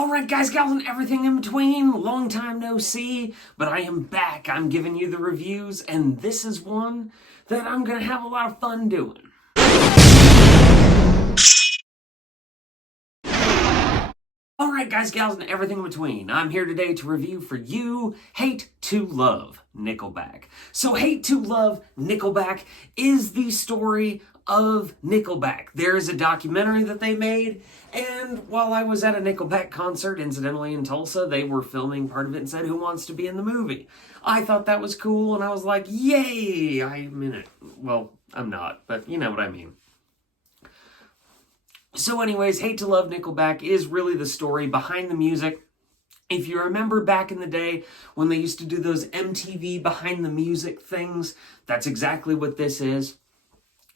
Alright guys, gals, and everything in between, long time no see, but I am back. I'm giving you the reviews, and this is one that I'm gonna have a lot of fun doing. Alright guys, gals, and everything in between, I'm here today to review for you Hate to Love Nickelback. So Hate to Love Nickelback is the story of Nickelback. There is a documentary that they made, and while I was at a Nickelback concert, incidentally in Tulsa, they were filming part of it and said, "Who wants to be in the movie?" I thought that was cool, and I was like, yay, I'm in it. Well, I'm not, but you know what I mean. So anyways, Hate to Love Nickelback is really the story behind the music. If you remember back in the day when they used to do those MTV behind the music things, that's exactly what this is.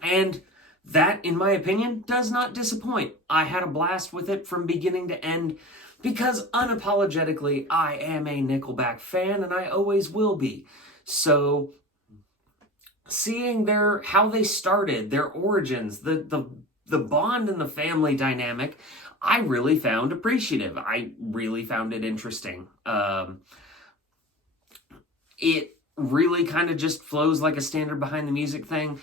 And that, in my opinion, does not disappoint. I had a blast with it from beginning to end because unapologetically I am a Nickelback fan and I always will be. So seeing how they started, their origins, the bond and the family dynamic, I really found appreciative. I really found it interesting. It really kind of just flows like a standard behind the music thing.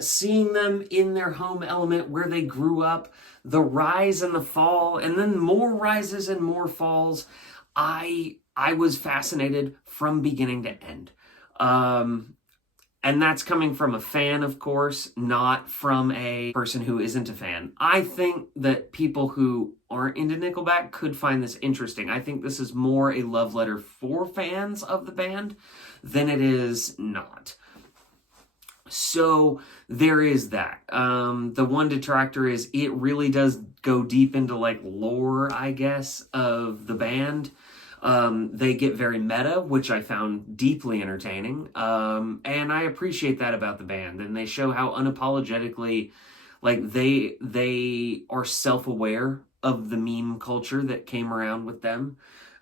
Seeing them in their home element where they grew up, the rise and the fall, and then more rises and more falls, I was fascinated from beginning to end. And that's coming from a fan, of course, not from a person who isn't a fan. I think that people who aren't into Nickelback could find this interesting. I think this is more a love letter for fans of the band than it is not. So there is that. The one detractor is it really does go deep into like lore, I guess, of the band. They get very meta, which I found deeply entertaining. And I appreciate that about the band. And they show how unapologetically, like, they are self-aware of the meme culture that came around with them.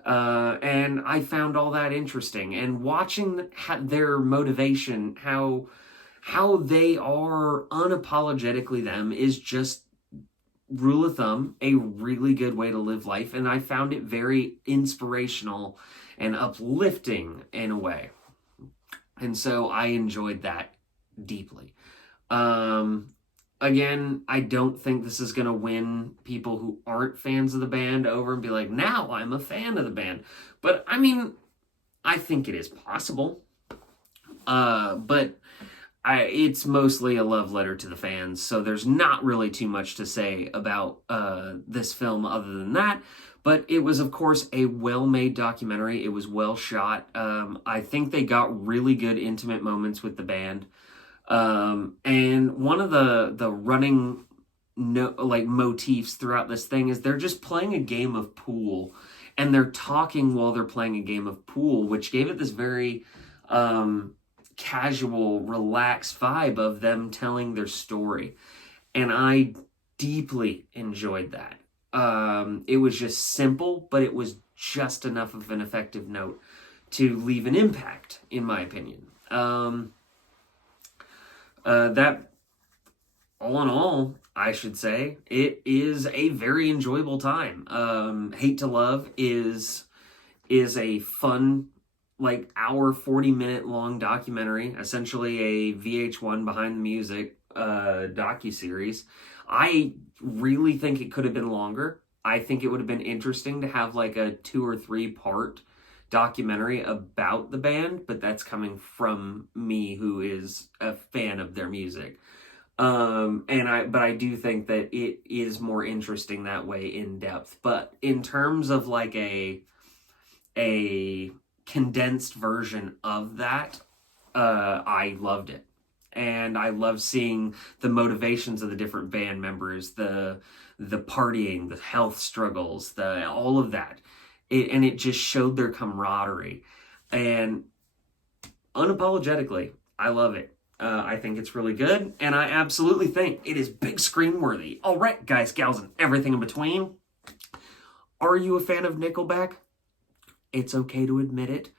And I found all that interesting. And watching their motivation, how they are unapologetically them is just, rule of thumb, a really good way to live life, and I found it very inspirational and uplifting in a way, and so I enjoyed that deeply. Again, I don't think this is gonna win people who aren't fans of the band over and be like, now I'm a fan of the band, but I mean, I think it is possible. But it's mostly a love letter to the fans, so there's not really too much to say about this film other than that. But it was, of course, a well-made documentary. It was well shot. I think they got really good intimate moments with the band. And one of the running motifs throughout this thing is they're just playing a game of pool, and they're talking while they're playing a game of pool, which gave it this very casual, relaxed vibe of them telling their story. And I deeply enjoyed that. It was just simple, but it was just enough of an effective note to leave an impact, in my opinion. That, all in all, I should say, it is a very enjoyable time. Hate to Love is a fun, like, hour 40-minute long documentary, essentially a VH1 behind the music docuseries. I really think it could have been longer. I think it would have been interesting to have like a 2 or 3 part documentary about the band, but that's coming from me, who is a fan of their music. But I do think that it is more interesting that way, in depth. But in terms of like a condensed version of that, I loved it. And I love seeing the motivations of the different band members, the partying, the health struggles, all of that. It just showed their camaraderie. And unapologetically, I love it. I think it's really good, and I absolutely think it is big screen worthy. All right, guys, gals, and everything in between. Are you a fan of Nickelback? It's okay to admit it.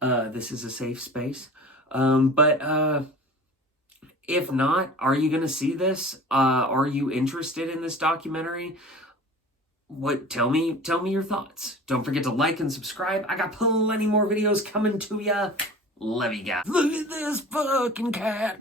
This is a safe space. But if not, are you going to see this? Are you interested in this documentary? tell me your thoughts. Don't forget to like and subscribe. I got plenty more videos coming to ya. Love you guys. Look at this fucking cat.